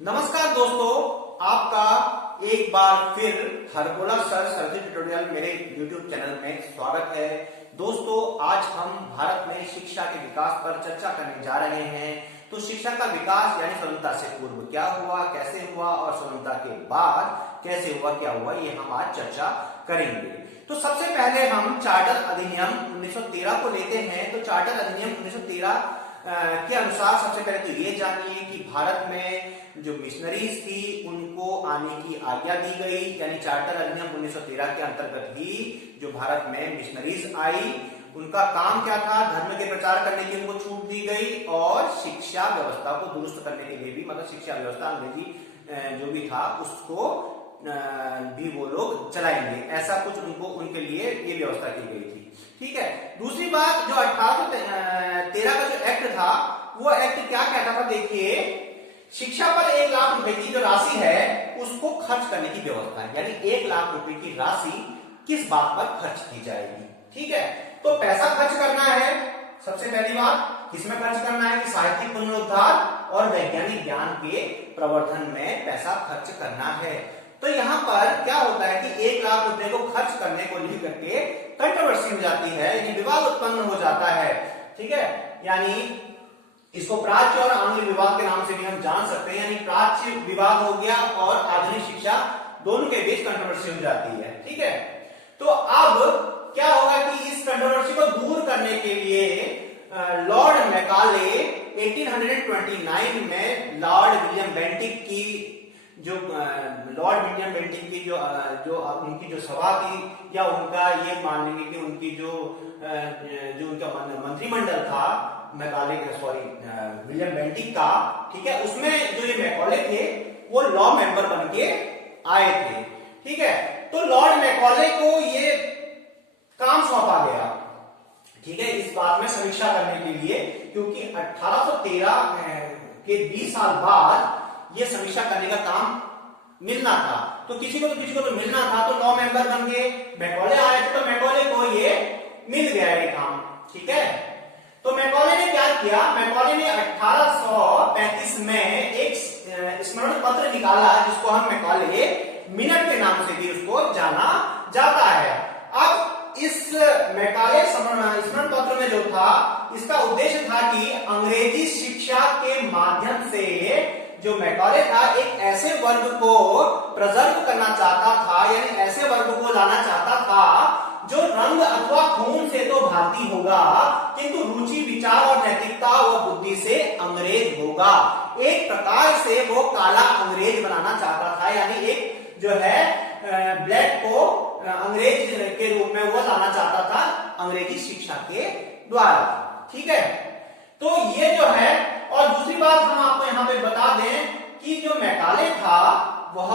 नमस्कार दोस्तों, आपका एक बार फिर हरगोला सर सर्दी ट्यूटोरियल मेरे YouTube चैनल में स्वागत है। दोस्तों, आज हम भारत में शिक्षा के विकास पर चर्चा करने जा रहे हैं। तो शिक्षा का विकास यानी स्वतंत्रता से पूर्व क्या हुआ, कैसे हुआ और स्वतंत्रता के बाद कैसे हुआ, क्या हुआ, ये हम आज चर्चा करेंगे। तो सबसे पहले हम चार्टर अधिनियम 1913 को लेते हैं। तो चार्टर अधिनियम 1913 के अनुसार सबसे पहले तो ये जानिए कि भारत में जो मिशनरीज थी उनको आने की आज्ञा दी गई, यानी चार्टर अधिनियम 1913 के अंतर्गत ही जो भारत में मिशनरीज आई उनका काम क्या था, धर्म के प्रचार करने की उनको छूट दी गई और शिक्षा व्यवस्था को दुरुस्त करने के लिए भी, मतलब शिक्षा व्यवस्था अंग्रेजी जो भी था उसको भी वो लोग चलाएंगे, ऐसा कुछ उनको उनके लिए ये व्यवस्था की गई थी। ठीक है। दूसरी बात, जो 1813 का जो एक्ट था वो एक्ट क्या कहता था, देखिए, शिक्षा पर 1 लाख रुपए की जो राशि है उसको खर्च करने की व्यवस्था है, यानी 1 लाख रुपए की राशि किस बात पर खर्च की जाएगी। ठीक है। तो पैसा खर्च करना है, सबसे पहली बात किसमें खर्च करना है कि साहित्यिक पुनरुद्धार और वैज्ञानिक ज्ञान के प्रवर्धन में पैसा खर्च करना है। तो यहाँ पर क्या होता है कि 1 लाख रुपए को खर्च करने को लेकर के कंट्रोवर्सी हो जाती है, यानी विवाद उत्पन्न हो जाता है। ठीक है। यानी इसको प्राच्य और आधुनिक विवाद के नाम से भी हम जान सकते हैं, यानी प्राच्य विवाद हो गया और आधुनिक शिक्षा दोनों के बीच कंट्रोवर्सी हो जाती है। ठीक है। तो अब क्या होगा कि इस कंट्रोवर्सी को दूर करने के लिए लॉर्ड मैकाले 1829 में लॉर्ड विलियम बेंटिक की जो उनकी जो सभा थी, या उनका ये मान लेंगे कि उनकी जो उनका मंत्रिमंडल था मैकाले विलियम बेंटिक का, ठीक है, उसमें जो ये मैकाले थे वो लॉ मेंबर बन के आए थे। ठीक है। तो लॉर्ड मैकाले को ये काम सौंपा गया, ठीक है, इस बात में समीक्षा करने के लिए, क्योंकि 1813 के 20 साल बाद ये समीक्षा करने का काम मिलना था। तो किसी को तो मिलना था, तो लॉ मेंबर बन गए, मैकाले आए थे, तो मैकाले को ये मिल गया ये काम। ठीक है। तो मैकाले ने क्या किया, मैकाले ने 1835 में एक स्मरण पत्र निकाला जिसको हम मैकाले मिनट के नाम से भी उसको जाना जाता है। अब इस मैकाले स्मरण पत्र में जो था, इसका उद्देश्य था कि अंग्रेजी शिक्षा के माध्यम से जो मैकाले था एक ऐसे वर्ग को प्रिजर्व करना चाहता था, यानी ऐसे वर्ग को लाना चाहता था जो रंग अथवा खून से तो भारतीय होगा किंतु रुचि, विचार और नैतिकता व बुद्धि से अंग्रेज होगा। एक प्रकार से वो काला अंग्रेज बनाना चाहता था, यानी एक जो है ब्लैक को अंग्रेज के रूप में वो लाना चाहता था अंग्रेजी शिक्षा के द्वारा। ठीक है। तो ये जो है, और दूसरी बात हम आपको यहाँ पे बता दें कि जो मैकाले था वह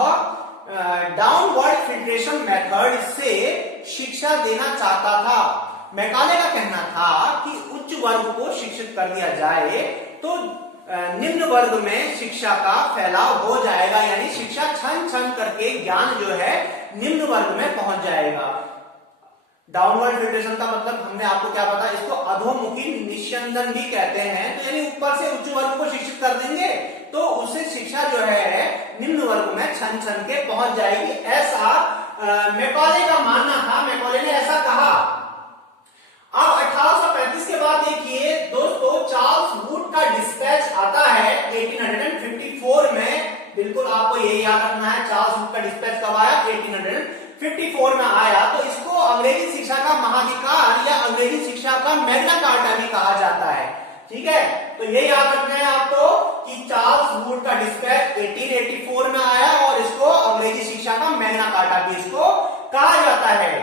डाउनवर्ड फिल्ट्रेशन मेथड से शिक्षा देना चाहता था। मैकाले का कहना था कि उच्च वर्ग को शिक्षित कर दिया जाए तो निम्न वर्ग में शिक्षा का फैलाव हो जाएगा, यानी शिक्षा छन छन करके ज्ञान जो है निम्न वर्ग में पहुंच जाएगा। डाउनवर्ड फिल्ट्रेशन का मतलब हमने आपको क्या बताया, इसको अधोमुखी निस्यंदन भी कहते हैं। तो यानी ऊपर से उच्च वर्ग को शिक्षित कर देंगे तो उससे शिक्षा जो है निम्न वर्ग में छन छन के पहुंच जाएगी, ऐसा मैकाले का मानना था। मैकाले ने ऐसा कहा। अब 1835 के बाद देखिए दोस्तों, चार्ल्स वुड का डिस्पैच आता है 1854 में। बिल्कुल आपको ये याद रखना है, चार्ल्स वुड का डिस्पैच कब आया, 1854 में आया। तो इसको अंग्रेजी शिक्षा का महाधिकार या अंग्रेजी शिक्षा का मैग्ना कार्टा भी कहा जाता है। ठीक है। तो ये याद रखना है आपको कि चार्ल्स वुड का डिस्पैच 1884 में आया और इसको अंग्रेजी शिक्षा का मैग्ना कार्टा भी इसको कहा जाता है।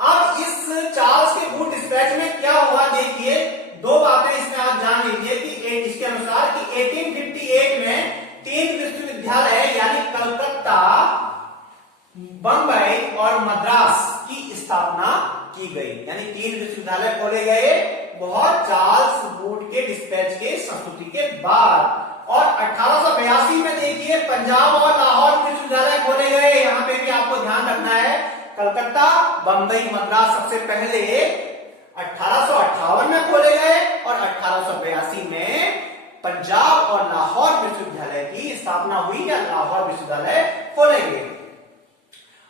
अब इस चार्ल्स के वुड डिस्पैच में क्या हुआ, देखिए, दो बातें इसमें आप जान लीजिए कि इसके अनुसार कि 1858 में 3 विश्वविद्यालय यानी कलकत्ता, बंबई और मद्रास की स्थापना की गई, यानी 3 विश्वविद्यालय खोले गए बहुत चार्ल्स वुड के डिस्पैच के संस्तुति के बाद। और 1882 में देखिए पंजाब और लाहौर विश्वविद्यालय खोले गए। यहाँ पे भी आपको ध्यान रखना है, कलकत्ता, बंबई, मद्रास सबसे पहले 1858 में खोले गए और 1882 में पंजाब और लाहौर विश्वविद्यालय स्थापना हुई या लाहौर विश्वविद्यालय खोलेंगे।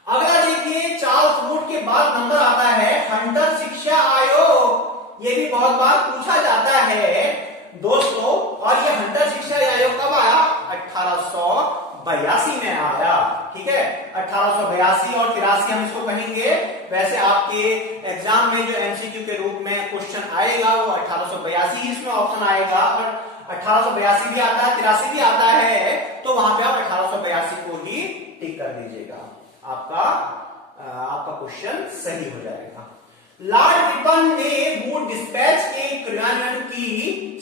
अगला देखिए, चार्ल्स वुड के बाद नंबर आता है हंटर शिक्षा आयोग। ये भी बहुत बार पूछा जाता है दोस्तों, और ये हंटर शिक्षा आयोग कब आया? 1882 में आया। ठीक है, 1882 और 83 हम इसको कहेंगे। वैसे आपके एग्जाम में जो एमसीक्यू के रूप में क्वेश्चन आएगा वो 1882 इसमें ऑप्शन आएगा, और 1882 भी आता है, 83 भी आता है, तो वहां पे आप 1882 को ही टिक कर दीजिएगा, आपका क्वेश्चन सही हो जाएगा। लॉर्ड रिपन ने वुड डिस्पैच के क्रियान्वयन की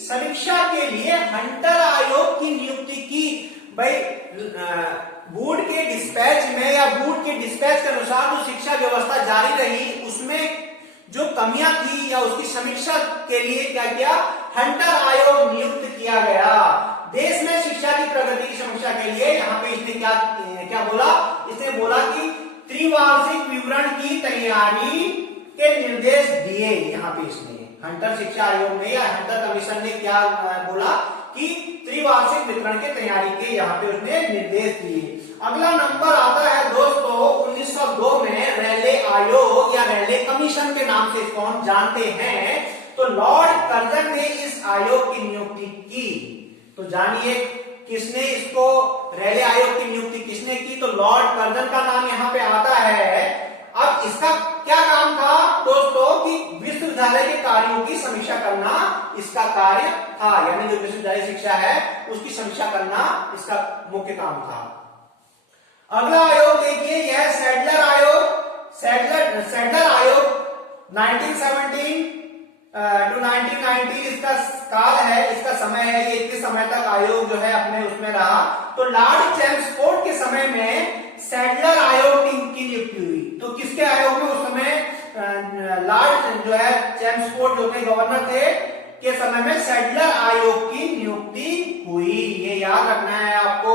समीक्षा के लिए हंटर आयोग की नियुक्ति की। भाई वुड के डिस्पैच में या वुड के डिस्पैच के अनुसार जो शिक्षा व्यवस्था जारी रही उसमें जो कमियां थी या उसकी समीक्षा के लिए क्या किया? हंटर आयोग नियुक्त किया गया। देश में शिक्षा की प्रगति की समीक्षा के लिए यहाँ पे इसने क्या बोला? इसने बोला कि त्रिवार्षिक विवरण की तैयारी के निर्देश दिए। यहाँ पे इसने हंटर शिक्षा आयोग ने या हंटर कमीशन ने क्या बोला कि त्रिवार्षिक वितरण की तैयारी के यहाँ पे उसने निर्देश दिए। अगला नंबर आता है दोस्तों 1902 में रैले आयोग या रैले कमीशन के नाम से इसको हम जानते हैं। तो लॉर्ड कर्जन ने इस आयोग की नियुक्ति की। तो जानिए किसने इसको रैले आयोग की नियुक्ति किसने की? तो लॉर्ड कर्जन का नाम यहाँ पे आता है। अब इसका क्या काम था दोस्तों कि विश्वविद्यालय के कार्यों की समीक्षा करना इसका कार्य था, यानी जो विश्वविद्यालय शिक्षा है उसकी समीक्षा करना इसका मुख्य काम था। अगला आयोग देखिए, यह सैडलर आयोग। सैडलर आयोग 1917 टू 1990 इसका काल है, इसका समय है। ये इतने समय तक आयोग जो है अपने उसमें रहा। तो लॉर्ड चैम्सफोर्ड के समय में सैडलर आयोग की नियुक्ति हुई। तो किसके आयोग में उस समय लॉर्ड जो है चैम्सफोर्ड जो थे गवर्नर थे के समय में सैडलर आयोग की नियुक्ति हुई। ये याद रखना है आपको।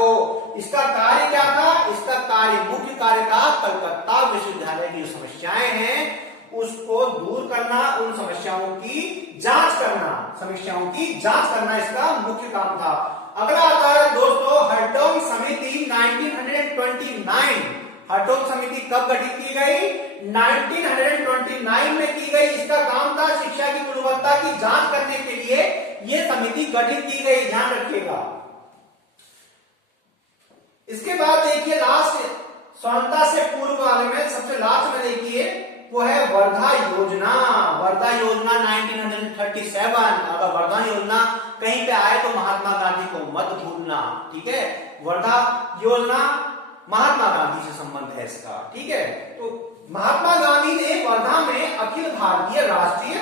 इसका कार्य क्या था? इसका कार्य मुख्य कार्य था कलकत्ता विश्वविद्यालय की जो समस्याएं हैं उसको दूर करना, उन समस्याओं की जांच करना इसका मुख्य काम था। अगला आता है दोस्तों हर्टोग समिति 1929। हर्टोग समिति कब गठित की गई? 1929 में की गई। इसका काम था शिक्षा की गुणवत्ता की जांच करने के लिए यह समिति गठित की गई, ध्यान रखिएगा। इसके बाद देखिए लास्ट स्वतंत्रता से पूर्व वाले में सबसे लास्ट में देखिए वो है वर्धा योजना। वर्धा योजना 1937। अगर वर्धा योजना कहीं पे आए तो महात्मा गांधी को मत भूलना, ठीक है। वर्धा योजना महात्मा गांधी से संबंध है इसका, ठीक है। तो महात्मा गांधी ने वर्धा में अखिल भारतीय राष्ट्रीय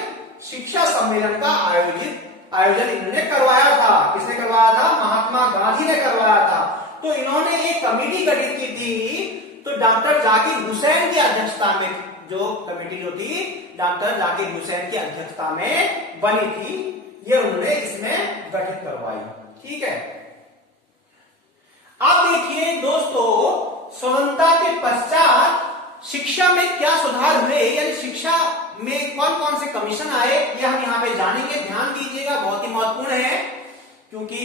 शिक्षा सम्मेलन का आयोजन इन्होंने करवाया था। किसने करवाया था? महात्मा गांधी ने करवाया था। तो इन्होंने एक कमेटी गठित की थी, तो डॉक्टर जाकिर हुसैन की अध्यक्षता में जो कमेटी जो थी डॉक्टर जाकिर हुसैन की अध्यक्षता में बनी थी, ये उन्होंने इसमें गठित करवाई, ठीक है। अब देखिए दोस्तों स्वतंत्रता के पश्चात शिक्षा में क्या सुधार हुए, यानी शिक्षा में कौन कौन से कमीशन आए, ये हम यहाँ पे जानेंगे। ध्यान दीजिएगा, बहुत ही महत्वपूर्ण है, क्योंकि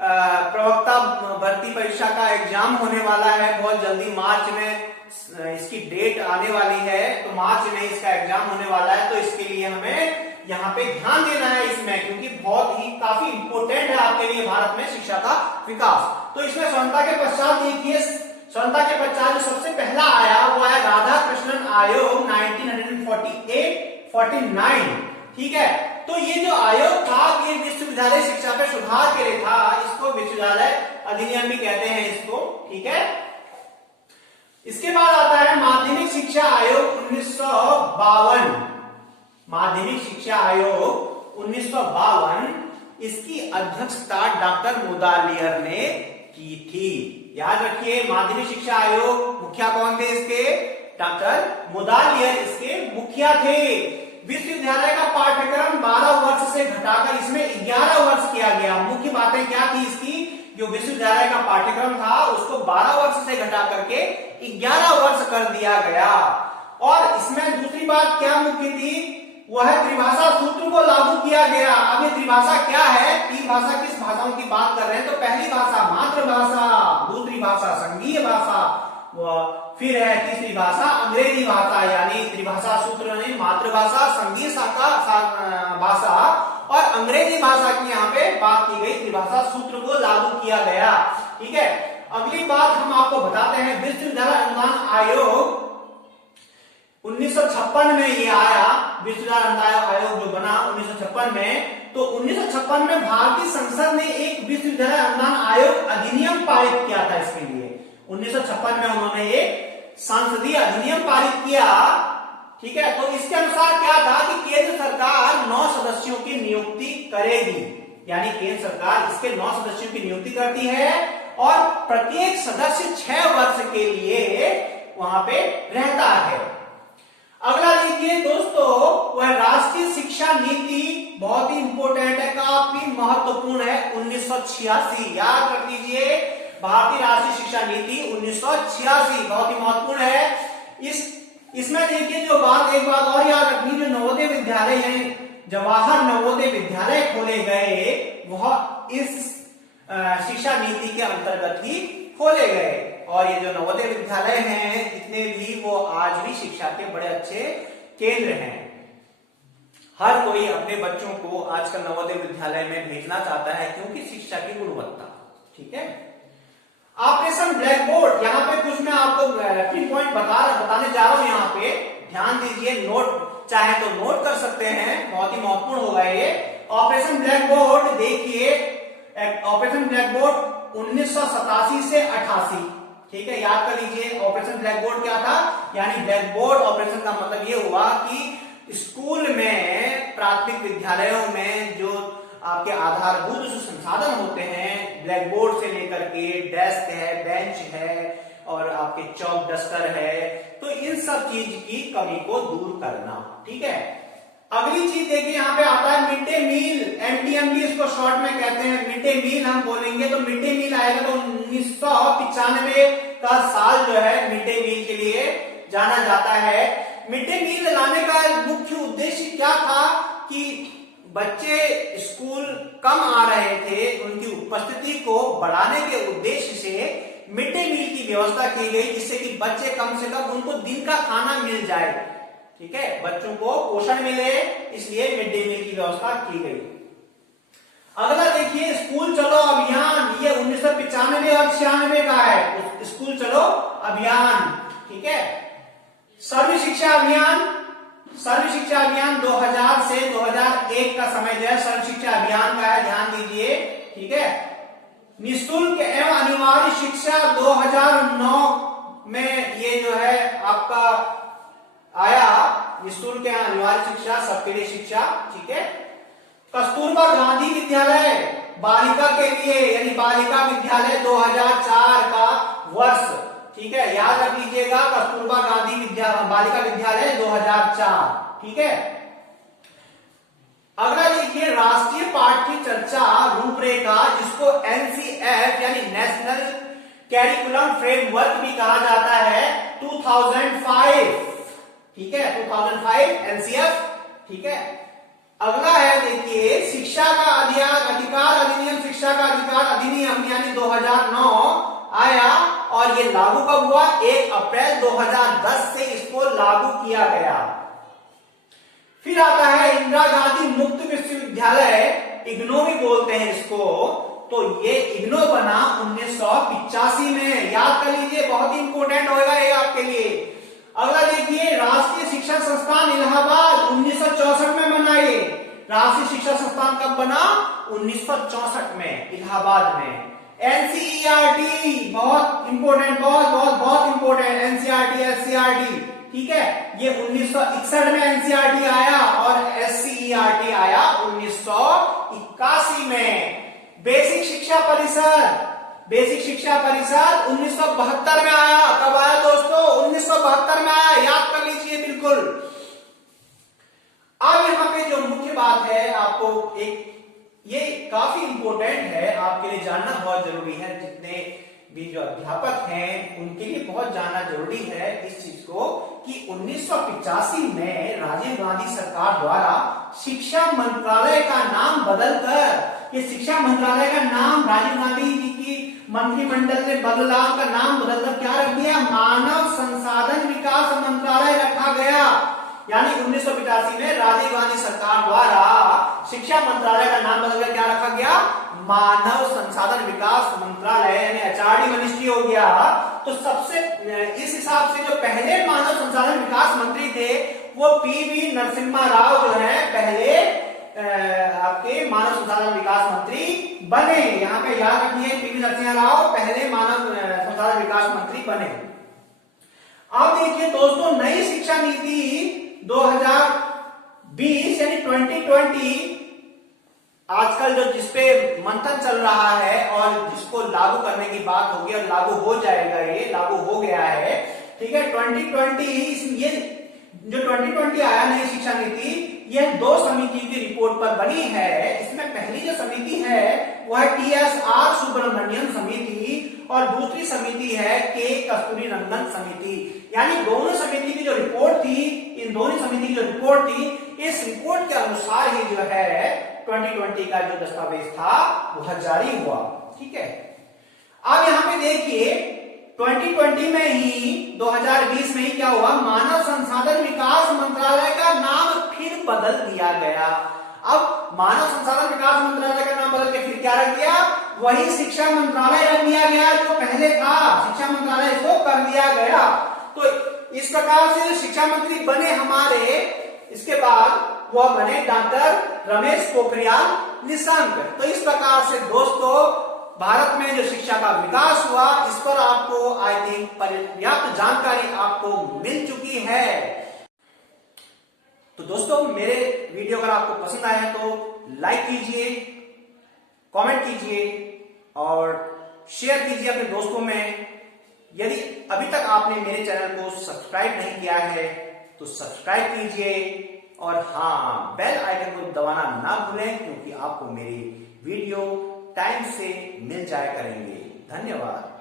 प्रवक्ता भर्ती परीक्षा का एग्जाम होने वाला है बहुत जल्दी। मार्च में इसकी डेट आने वाली है, तो मार्च में इसका एग्जाम होने वाला है। तो इसके लिए हमें यहाँ पे ध्यान देना है इसमें, क्योंकि बहुत ही काफी इंपोर्टेंट है आपके लिए भारत में शिक्षा का विकास। तो इसमें स्वतंत्रता के पश्चात देखिए, स्वतंत्रता के पश्चात जो सबसे पहला आया वो है राधा कृष्णन आयोग 1948-49, ठीक है। तो ये जो आयोग था ये विश्वविद्यालय शिक्षा पे सुधार के लिए था। इसको विश्वविद्यालय अधिनियम भी कहते हैं इसको, ठीक है। इसके बाद आता है माध्यमिक शिक्षा आयोग 1952। माध्यमिक शिक्षा आयोग 1952, इसकी अध्यक्षता डॉक्टर मुदालियर ने की थी। याद रखिए, माध्यमिक शिक्षा आयोग मुखिया कौन थे इसके? डॉक्टर मुदालियर इसके मुखिया थे। विश्वविद्यालय का पाठ्यक्रम 12 वर्ष से घटाकर इसमें 11 वर्ष किया गया। मुख्य बातें क्या थी इसकी? जो विश्वविद्यालय का पाठ्यक्रम था उसको 12 वर्ष से घटा करके 11 वर्ष कर दिया गया। और इसमें दूसरी बात क्या मुख्य थी? वह त्रिभाषा सूत्र को लागू किया गया। अब ये त्रिभाषा क्या है? तीन भाषा, किस भाषाओं की बात कर रहे हैं? तो पहली भाषा मातृभाषा, दूसरी भाषा संघीय भाषा, फिर है तीसरी भाषा अंग्रेजी भाषा, यानी त्रिभाषा सूत्र ने मातृभाषा, संघीय भाषा और अंग्रेजी भाषा की यहाँ पे बात की गई, त्रिभाषा सूत्र को लागू किया गया। ठीक है, अगली बात हम आपको बताते हैं, विश्वविद्यालय अनुदान आयोग 1956 में ये आया, विश्वविद्यालय अनुदान आयोग जो बना 1956 में। तो 1956 में भारतीय संसद ने एक विश्वविद्यालय अनुदान आयोग अधिनियम पारित किया था इसके लिए। 1956 में उन्होंने एक संसदीय अधिनियम पारित किया। ठीक है, तो इसके अनुसार क्या था कि केंद्र सरकार 9 सदस्यों की नियुक्ति करेगी, यानी केंद्र सरकार इसके 9 सदस्यों की नियुक्ति करती है और प्रत्येक सदस्य 6 वर्ष के लिए वहां पे रहता है। अगला देखिए दोस्तों, वह राष्ट्रीय शिक्षा नीति, बहुत ही इंपॉर्टेंट है, काफी महत्वपूर्ण है, 1986, याद रख लीजिए, भारतीय राष्ट्रीय शिक्षा नीति 1986 बहुत ही महत्वपूर्ण है। इसमें देखिए जो बात, एक बात और याद रखनी, जो नवोदय विद्यालय यानी जवाहर नवोदय विद्यालय खोले गए वह इस शिक्षा नीति के अंतर्गत ही खोले गए, और ये जो नवोदय विद्यालय हैं जितने भी, वो आज भी शिक्षा के बड़े अच्छे केंद्र हैं। हर कोई अपने बच्चों को आजकल नवोदय विद्यालय में भेजना चाहता है, क्योंकि शिक्षा की गुणवत्ता। ठीक है, ऑपरेशन ब्लैक बोर्ड, यहाँ पे कुछ मैं आपको पिन पॉइंट बताने जा रहा हूं, यहाँ पे ध्यान दीजिए, नोट चाहे तो नोट कर सकते हैं, बहुत ही महत्वपूर्ण होगा ये। ऑपरेशन ब्लैक बोर्ड देखिए, ऑपरेशन ब्लैक बोर्ड 1987 से 88, ठीक है, याद कर लीजिए। ऑपरेशन ब्लैक बोर्ड क्या था, यानी ब्लैक बोर्ड ऑपरेशन का मतलब ये हुआ कि स्कूल में, प्राथमिक विद्यालयों में जो आपके आधारभूत जो संसाधन होते हैं, ब्लैक बोर्ड से लेकर के डेस्क है, बेंच है और आपके चौक डस्टर है, तो इन सब चीज की कमी को दूर करना। ठीक है, अगली चीज देखिए, यहाँ पे आता है मिड डे मील, एमडीएमडी इसको शॉर्ट में कहते हैं। मिड डे मील हम बोलेंगे तो मिड डे मील आएगा तो 1995 का साल जो है मिड डे मील के लिए जाना जाता है। मिड डे मील लाने का मुख्य उद्देश्य क्या था कि बच्चे स्कूल कम आ रहे थे, उनकी उपस्थिति को बढ़ाने के उद्देश्य से मिड डे मील की व्यवस्था की गई, जिससे कि बच्चे कम से कम उनको दिन का खाना मिल जाए। ठीक है, बच्चों को पोषण मिले, इसलिए मिड डे मील की व्यवस्था की गई। अगला देखिए, स्कूल चलो अभियान, ये 1995 और 96 का है, स्कूल चलो अभियान। ठीक है, सर्व शिक्षा अभियान, सर्व शिक्षा अभियान 2000 से 2001 का समय जो है सर्व शिक्षा अभियान का है, ध्यान दीजिए। ठीक है, निःशुल्क एवं अनिवार्य शिक्षा 2009 में ये जो है आपका आया, निःशुल्क एवं अनिवार्य शिक्षा, सबके लिए शिक्षा। ठीक है, कस्तूरबा गांधी विद्यालय बालिका के लिए, यानी बालिका विद्यालय 2004 का वर्ष। ठीक है, याद रख लीजिएगा, कस्तूरबा गांधी बालिका विद्यालय 2004। ठीक है, अगला देखिए, राष्ट्रीय पाठ्य चर्चा रूपरेखा, जिसको एनसीएफ यानी नेशनल कैरिकुलम फ्रेमवर्क भी कहा जाता है, 2005। ठीक है, 2005 एनसीएफ। ठीक है, अगला है देखिए, शिक्षा का अधिकार अधिनियम, शिक्षा का अधिकार अधिनियम यानी 2009 आया, और ये लागू कब हुआ, 1 अप्रैल 2010 से इसको लागू किया गया। फिर आता है इंदिरा गांधी मुक्त विश्वविद्यालय, इग्नो भी बोलते हैं इसको, तो ये इग्नो बना 1985 में, याद कर लीजिए, बहुत ही इंपोर्टेंट होगा ये आपके लिए। अगला देखिए, राष्ट्रीय शिक्षा संस्थान इलाहाबाद 1964 में बना, ये राष्ट्रीय शिक्षा संस्थान कब बना, 1964 में इलाहाबाद में। एनसीईआरटी बहुत इंपोर्टेंट, बहुत इंपोर्टेंट, एनसीईआरटी एससीईआरटी। ठीक है, ये 1961 में एनसीईआरटी आया और एससीईआरटी आया 1981 में। बेसिक शिक्षा परिषद, बेसिक शिक्षा परिषद 1972 में आया। कब आया दोस्तों, 1972 में आया, याद कर लीजिए बिल्कुल। अब यहाँ पे जो मुख्य बात है, आपको एक ये काफी इंपॉर्टेंट है, आपके लिए जानना बहुत जरूरी है, जितने भी जो अध्यापक हैं उनके लिए बहुत जानना जरूरी है इस चीज को, कि 1985 में राजीव गांधी सरकार द्वारा शिक्षा मंत्रालय का नाम बदलकर, ये शिक्षा मंत्रालय का नाम राजीव गांधी जी की मंत्रिमंडल ने बदलाव का नाम बदलकर क्या रख दिया, मानव संसाधन विकास मंत्रालय रखा गया। यानी 1985 में राजीव गांधी सरकार द्वारा शिक्षा मंत्रालय का नाम बदलकर क्या रखा गया, मानव संसाधन विकास मंत्रालय, यानी एचआरडी मिनिस्ट्री हो गया। तो सबसे इस हिसाब से जो पहले मानव संसाधन विकास मंत्री थे वो पीवी नरसिम्हा राव जो है पहले आपके मानव संसाधन विकास मंत्री बने। यहाँ पे याद रखिए, पीवी नरसिम्हा राव पहले मानव संसाधन विकास मंत्री बने। अब देखिए दोस्तों, नई शिक्षा नीति 2020 यानी 2020 आजकल जो जिसपे मंथन चल रहा है और जिसको लागू करने की बात होगी और लागू हो जाएगा, ये लागू हो गया है, ठीक है। 2020 ये जो 2020 आया नई शिक्षा नीति, यह 2 समिति की रिपोर्ट पर बनी है। इसमें पहली जो समिति है वह TSR सुब्रमण्यम समिति और दूसरी समिति है के कस्तूरीरंगन समिति। यानी दोनों समिति की जो रिपोर्ट थी, इन दोनों समिति की जो रिपोर्ट थी, इस रिपोर्ट के अनुसार ही जो है 2020 का जो दस्तावेज था वह जारी हुआ, ठीक है। अब यहां पे देखिए 2020 में ही 2020 में ही क्या हुआ, मानव संसाधन विकास मंत्रालय का नाम फिर बदल दिया गया। अब मानव संसाधन विकास मंत्रालय का नाम बदल के फिर क्या रख दिया, वही शिक्षा मंत्रालय रख दिया गया जो पहले था, शिक्षा मंत्रालय इसको कर दिया गया। तो इस प्रकार से शिक्षा मंत्री बने हमारे, इसके बाद वह बने डॉक्टर रमेश पोखरियाल निशंक। तो इस प्रकार से दोस्तों भारत में जो शिक्षा का विकास हुआ, इस पर आपको आई थिंक पर्याप्त जानकारी आपको मिल चुकी है। तो दोस्तों मेरे वीडियो अगर आपको पसंद आया तो लाइक कीजिए, कमेंट कीजिए और शेयर कीजिए अपने दोस्तों में। यदि अभी तक आपने मेरे चैनल को सब्सक्राइब नहीं किया है तो सब्सक्राइब कीजिए और हाँ, बेल आइकन को दबाना ना भूलें, क्योंकि आपको मेरी वीडियो टाइम से मिल जाया करेंगे। धन्यवाद।